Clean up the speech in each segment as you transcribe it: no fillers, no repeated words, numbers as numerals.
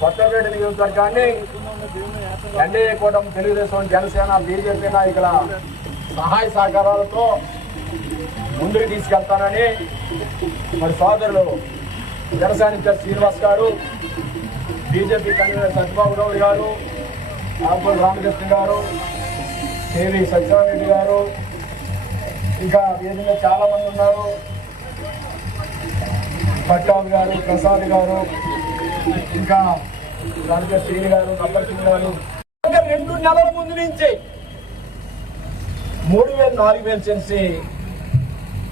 కొత్తపేట నియోజకవర్గాన్ని ఎన్డీఏ కూటమి, తెలుగుదేశం, జనసేన, బీజేపీ నాయకుల సహాయ సహకారాలతో ముందుకు తీసుకెళ్తానని మరి సోదరులు జనసేన ఇన్ఛార్జ్ శ్రీనివాస్ గారు, బీజేపీ కన్వీనర్ సత్యబాబు గౌడ్ గారు, ఆంబోల్ రామకృష్ణ గారు, కేవీ సత్యనారాయణ గారు, ఇంకా వేదికగా చాలా మంది ఉన్నారు. పట్టాభి గారు, ప్రసాద్ గారు, ఇంకా రాజకీయ శ్రీని గారు, నబ్బర్ సింగ్ గారు 2 నెలల ముందు నుంచి 3,000, 4,000 చేసి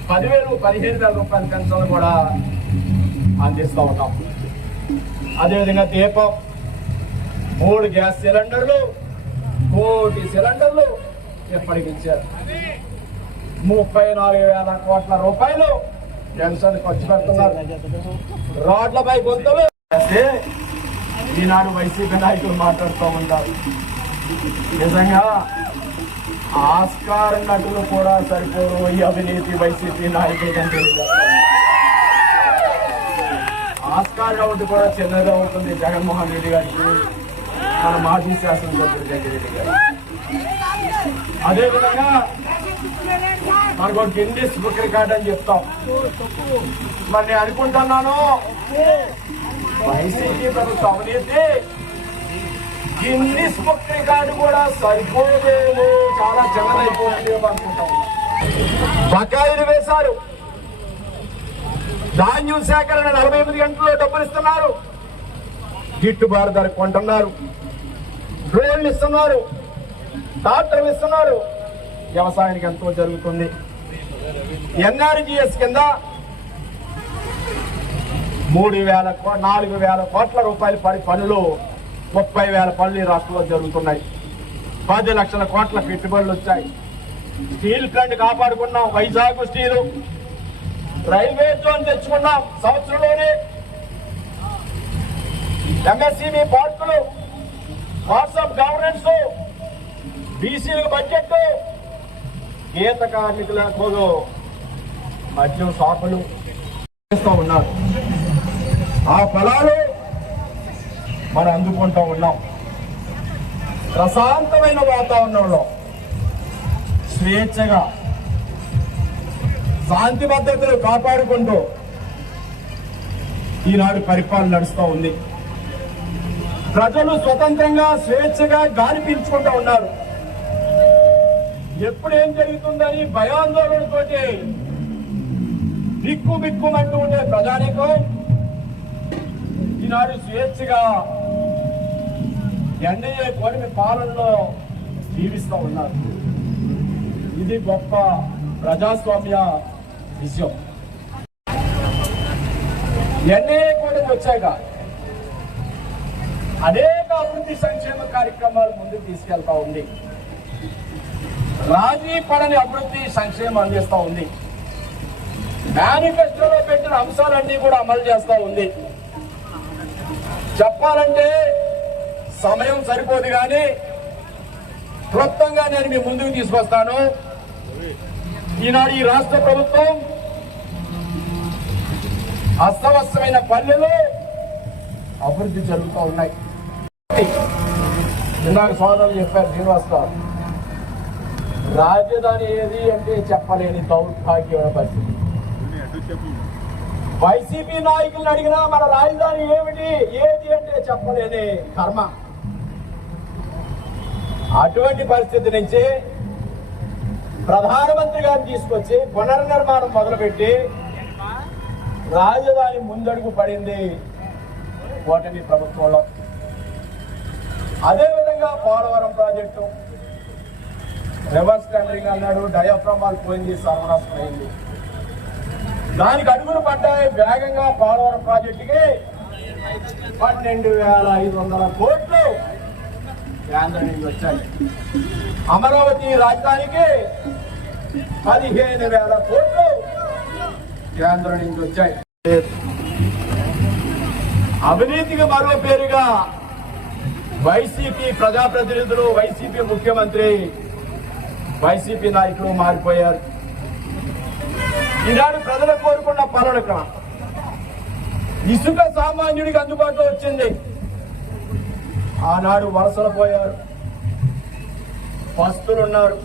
10,000, 15,000 రూపాయల పెన్షన్లు కూడా అందిస్తూ ఉంటాం. అదేవిధంగా దీపం, 3 గ్యాస్ సిలిండర్లు, 1 సిలిండర్లు ఎప్పటికిచ్చారు. 34,000 కోట్ల రూపాయలు పెన్షన్ ఖర్చు పెడుతున్నారు. రోడ్లపై గొంతులు ఈనాడు వైసీపీ నాయకులు మాట్లాడుతూ ఉంటారు. నిజంగా ఆస్కార్ నటులు కూడా సరిపోరు ఈ అవినీతి వైసీపీ నాయకులు కంటే. ఆస్కార్ కాబట్టి కూడా చిన్నగా అవుతుంది జగన్మోహన్ రెడ్డి గారికి, మన మాజీ శాసనసభ్యుడు జగ్గిరెడ్డి గారు. అదేవిధంగా మనకు గిన్నిస్ బుక్ రికార్డ్ అని చెప్తాం. మరి నేను అనుకుంటున్నాను వైసీపీ ప్రభుత్వ అవినీతి గిన్నిస్ బుక్ రికార్డు కూడా సరిపోదేమో, చాలా చిన్నదైపోతుందేమో అనుకుంటాం. బకాయిలు వేశారు. ధాన్యం సేకరణ 48 గంటల్లో డబ్బులు ఇస్తున్నారు. గిట్టుబాటు ధర కొంటున్నారు. డ్రోన్లు ఇస్తున్నారు, ట్రాక్టర్లు ఇస్తున్నారు. వ్యవసాయానికి ఎంతో జరుగుతుంది. ఎన్ఆర్జీఎస్ కింద 4,000 కోట్ల రూపాయల పనులు 30,000 పనులు ఈ రాష్ట్రంలో జరుగుతున్నాయి. 10 లక్షల కోట్ల పెట్టుబడులు వచ్చాయి. స్టీల్ ప్లాంట్ కాపాడుకున్నాం. వైజాగ్ స్టీలు, రైల్వే జోన్ తెచ్చుకున్నాం సంవత్సరంలోనే. ఎంఎస్సీబీ పార్కులు, వాట్సాప్ గవర్నెన్స్, బీసీలకు బడ్జెట్, గీత కార్మికులకు మద్యం షాపులు చేస్తూ ఉన్నారు. ఆ ఫలాలు మనం అందుకుంటూ ఉన్నాం. ప్రశాంతమైన వాతావరణంలో స్వేచ్ఛగా శాంతి భద్రతలు కాపాడుకుంటూ ఈనాడు పరిపాలన నడుస్తూ ఉంది. ప్రజలు స్వతంత్రంగా స్వేచ్ఛగా గాలి పీల్చుకుంటూ ఉన్నారు. ఎప్పుడేం జరుగుతుందని భయాందోళనతోటి బిక్కుమంటూ ఉండే ప్రజానికం ఈనాడు స్వేచ్ఛగా ఎన్డీఏ కూటమి పాలనలో జీవిస్తూ ఉన్నారు. ఇది గొప్ప ప్రజాస్వామ్య విషయం. ఎన్డీఏ కూటమి వచ్చాక అనేక అభివృద్ధి సంక్షేమ కార్యక్రమాలు ముందుకు తీసుకెళ్తా ఉంది. రాజీ పడని అభివృద్ధి సంక్షేమం అందిస్తూ ఉంది. మేనిఫెస్టోలో పెట్టిన అంశాలన్నీ కూడా అమలు చేస్తూ ఉంది. చెప్పాలంటే సమయం సరిపోదు, కానీ క్లుప్తంగా నేను మీ ముందుకు తీసుకొస్తాను. ఈనాడు ఈ రాష్ట్ర ప్రభుత్వం అస్తవ్యస్తమైన పల్లెలు అభివృద్ధి జరుగుతూ ఉన్నాయి. ఇందాక సోదరులు చెప్పారు శ్రీనివాస్ గారు, రాజధాని ఏది అంటే చెప్పలేని దౌర్భాగ్యమైన పరిస్థితి. వైసీపీ నాయకులను అడిగినా మన రాజధాని ఏది అంటే చెప్పలేని కర్మ. అటువంటి పరిస్థితి నుంచి ప్రధానమంత్రి గారిని తీసుకొచ్చి పునర్నిర్మాణం మొదలుపెట్టి రాజధాని ముందడుగు పడింది కూటమి ప్రభుత్వంలో. అదేవిధంగా పోలవరం ప్రాజెక్టు రివర్స్ టెండరింగ్ అన్నాడు, డయాఫ్రామాల్ పోయింది, సర్వనాశనం అయింది. దానికి అడుగులు పడ్డాయి. వేగంగా పోలవరం ప్రాజెక్టుకి 12,500 కోట్లు కేంద్రం నుంచి వచ్చాయి. అమరావతి రాజధానికి 15,000 కోట్లు కేంద్రం నుంచి వచ్చాయి. అవినీతికి మరో పేరుగా వైసీపీ ప్రజాప్రతినిధులు, వైసీపీ ముఖ్యమంత్రి, వైసీపీ నాయకులు మారిపోయారు. ఈనాడు ప్రజలు కోరుకున్న పాలన ఇసుక సామాన్యుడికి అందుబాటులో వచ్చింది. ఆనాడు వలసలు పోయారు, పస్తులున్నారు,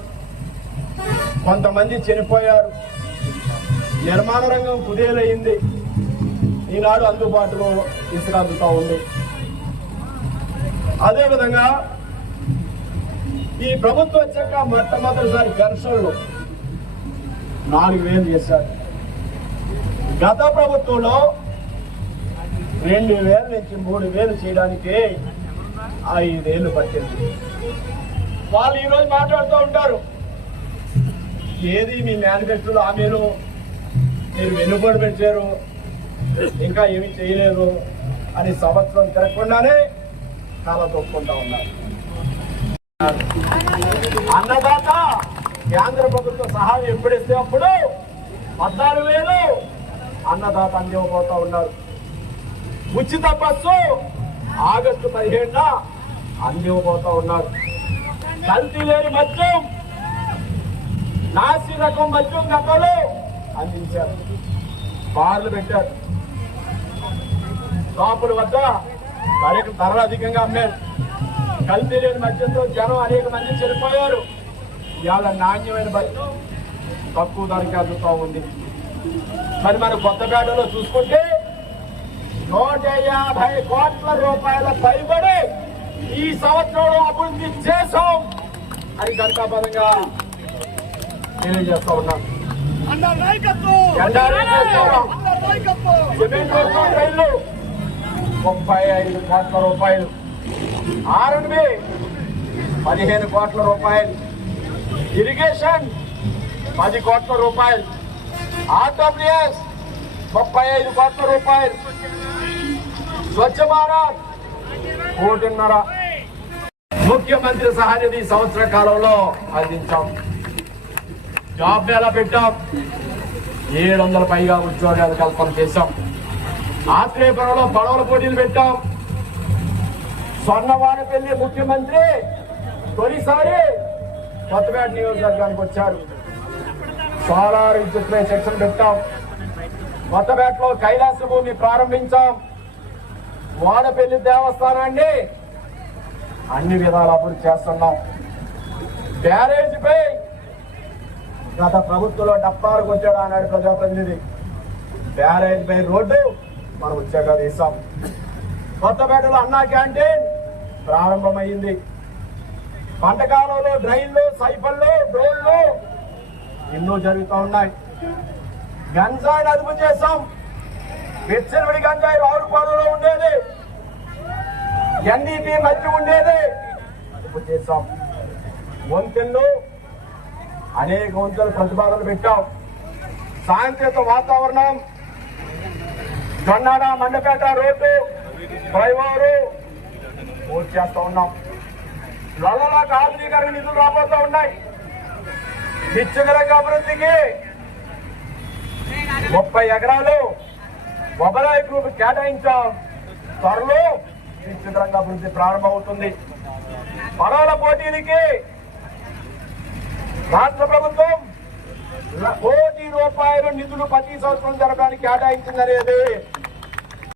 కొంతమంది చనిపోయారు, నిర్మాణ రంగం కుదేలయ్యింది. ఈనాడు అందుబాటులో ఇసుక అందుతూ ఉంది. అదేవిధంగా ఈ ప్రభుత్వం వచ్చాక మొట్టమొదటిసారి పెన్షన్లు 4,000 చేశారు. గత ప్రభుత్వంలో 2,000 నుంచి 3,000 చేయడానికి 5 ఏళ్ళు పట్టింది. వాళ్ళు ఈరోజు మాట్లాడుతూ ఉంటారు, ఏది మీ మేనిఫెస్టోలో హామీలు మీరు వెనుబడి పెట్టారు, ఇంకా ఏమి చేయలేదు అని సంవత్సరం తిరగకుండానే చాలా తొక్కుంటా ఉన్నారు. అన్నదాత కేంద్ర ప్రభుత్వ సహాయం ఎప్పుడిస్తే అప్పుడు 14,000 అన్నదాత అందివ్వబోతా ఉన్నారు. ఉచిత బస్సు ఆగస్టు 15న అందివ్వబోతా ఉన్నారు. కల్తీ లేని మద్యం, నాసి రకం మద్యం గతంలో అందించారు. బార్లు పెట్టారు, షాపుల వద్ద ధరలు అధికంగా అమ్మారు. కల్తీ లేని మద్యంతో జనం అనేక మంది చనిపోయారు. ఇవాళ నాణ్యమైన మద్యం తక్కువ ధరకి అందుతూ ఉంది. మరి మన కొత్తపేటలో చూసుకుంటే 150 కోట్ల రూపాయల పైబడి ఈ సంవత్సరంలో అభివృద్ధి చేశాం అని ఘంటాపరంగా తెలియజేస్తా ఉన్నాం. సిమెంట్ రైళ్లు 35 కోట్ల రూపాయలు, R&B 15 కోట్ల రూపాయలు, ఇరిగేషన్ 10 కోట్ల రూపాయలు, RWS 35 కోట్ల రూపాయలు, స్వచ్ఛ భారత్ 1.5 ముఖ్యమంత్రి సహాయనిధి సంవత్సర కాలంలో అందించాం. జాబ్ మేళా పెట్టాం, 700 పైగా ఉద్యోగాలు కల్పన చేశాం. ఆత్రేయపురంలో పడవల పోటీలు పెట్టాం. స్వర్ణవాడపల్లి ముఖ్యమంత్రి తొలిసారి కొత్తపేట నియోజకవర్గానికి వచ్చారు. సోలార్ విద్యుత్ సెక్షన్ పెట్టాం. కొత్తపేటలో కైలాస భూమి ప్రారంభించాం. వాడపల్లి దేవస్థానాన్ని అన్ని విధాలు అభివృద్ధి చేస్తున్నాం. బ్యారేజ్ పై గత ప్రభుత్వంలో డప్పాలకు వచ్చాడు అన్నాడు ప్రజాప్రతినిధి. బ్యారేజ్ పై రోడ్డు మనం వచ్చాక వేసాం. కొత్తపేటలో అన్నా క్యాంటీన్ ప్రారంభమైంది. పంటకాలంలో డ్రైన్లు, సైఫన్లు, డ్రోన్లు ఎన్నో జరుగుతూ ఉన్నాయి. గంజాయిని అదుపు చేశాం. విచ్చలవిడి గంజాయి రావులపాడులో ఉండేది, NDP మధ్య ఉండేది, అదుపు చేశాం. వంతెన్లు అనేక వంతులు ప్రతిపాదనలు పెట్టాం. సాయంత్రిక వాతావరణం, కన్నాడ మండపేట రోడ్డు ఫ్లైఓవర్ పూర్తి చేస్తూ ఉన్నాం. లొల్లలాగా ఆధునీకరణ నిధులు రాబోతూ ఉన్నాయి. నిత్యగరంగ అభివృద్ధికి 30 ఎకరాలు ఒబరాయి గ్రూప్ కేటాయించాం. త్వరలో నిత్యగరంగ అభివృద్ధి ప్రారంభమవుతుంది. పడవల పోటీలకి రాష్ట్ర ప్రభుత్వం ₹1 కోటి నిధులు ప్రతి సంవత్సరం జరగడానికి కేటాయించిందనేది